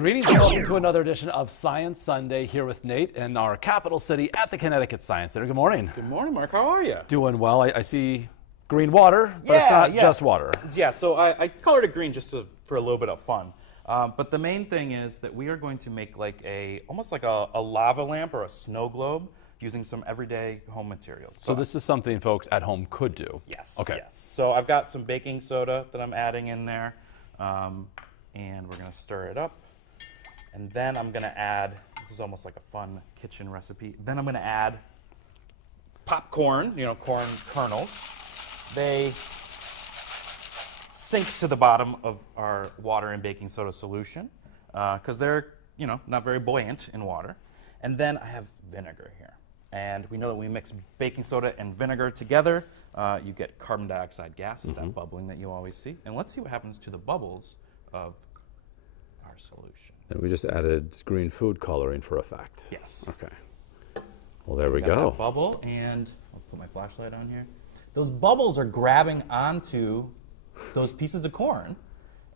Greetings and welcome to another edition of Science Sunday here with Nate in our capital city at the Connecticut Science Center. Good morning. Good morning, Mark. How are you? Doing well. I see green water, but it's not just water. Yeah, so I colored it green just for a little bit of fun. But the main thing is that we are going to make almost like a lava lamp or a snow globe using some everyday home materials. So this is something folks at home could do? Yes. Okay. Yes. So I've got some baking soda that I'm adding in there, and we're going to stir it up. And then I'm going to add, this is almost like a fun kitchen recipe, then I'm going to add popcorn, corn kernels. They sink to the bottom of our water and baking soda solution because they're, not very buoyant in water. And then I have vinegar here. And we know that when we mix baking soda and vinegar together, you get carbon dioxide gases, that bubbling that you always see. And let's see what happens to the bubbles of our solution. And we just added green food coloring for effect. Yes. Okay. Well, there we go. Bubble, and I'll put my flashlight on here. Those bubbles are grabbing onto those pieces of corn,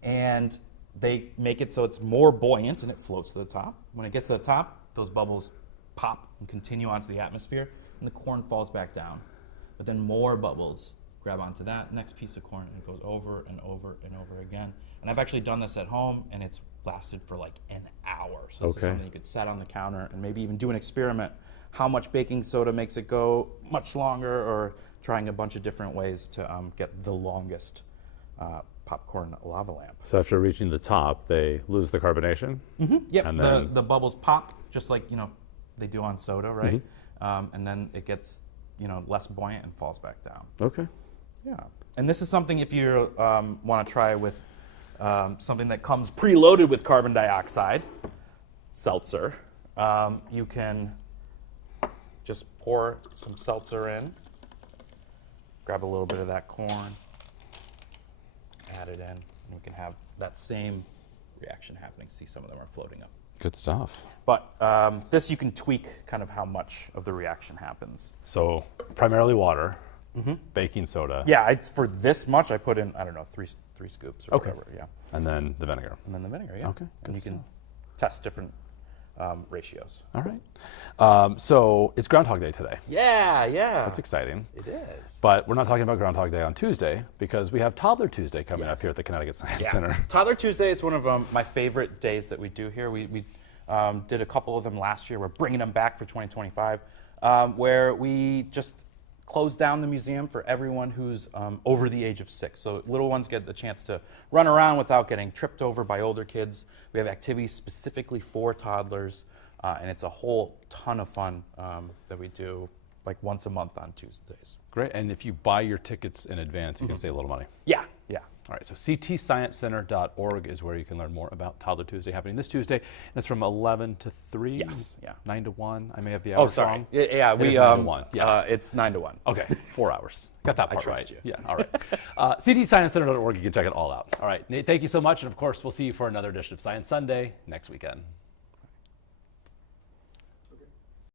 and they make it so it's more buoyant, and it floats to the top. When it gets to the top, those bubbles pop and continue onto the atmosphere, and the corn falls back down. But then more bubbles grab onto that next piece of corn, and it goes over and over and over again. And I've actually done this at home, and it's lasted for like an hour. So this is something you could set on the counter and maybe even do an experiment. How much baking soda makes it go much longer, or trying a bunch of different ways to get the longest popcorn lava lamp. So after reaching the top, they lose the carbonation? Yep, And then the bubbles pop just like they do on soda, right? And then it gets less buoyant and falls back down. Okay. Yeah, and this is something if you want to try with something that comes preloaded with carbon dioxide, seltzer. You can just pour some seltzer in, grab a little bit of that corn, add it in, and we can have that same reaction happening. See, some of them are floating up. Good stuff. But this you can tweak kind of how much of the reaction happens. So primarily water, baking soda. Yeah, for this much I put in, I don't know, three scoops or whatever. Yeah. And then the vinegar. And then the vinegar, yeah. Okay, good And you stuff. can test different ratios. All right. So it's Groundhog Day today. Yeah. That's exciting. It is. But we're not talking about Groundhog Day on Tuesday because we have Toddler Tuesday coming up here at the Connecticut Science Center. Toddler Tuesday, it's one of my favorite days that we do here. We did a couple of them last year. We're bringing them back for 2025, where we just close down the museum for everyone who's over the age of 6. So little ones get the chance to run around without getting tripped over by older kids. We have activities specifically for toddlers, and it's a whole ton of fun that we do like once a month on Tuesdays. Great. And if you buy your tickets in advance, you can save a little money. Yeah. All right, so ctsciencecenter.org is where you can learn more about Toddler Tuesday happening this Tuesday. And it's from 11 to 3? Yes, yeah. 9 to 1? I may have the hours wrong. Yeah, It is 9 to 1. Yeah. It's 9 to 1. Okay, 4 hours. Got that part trust right. you. Yeah, all right. ctsciencecenter.org, you can check it all out. All right, Nate, thank you so much. And of course, we'll see you for another edition of Science Sunday next weekend.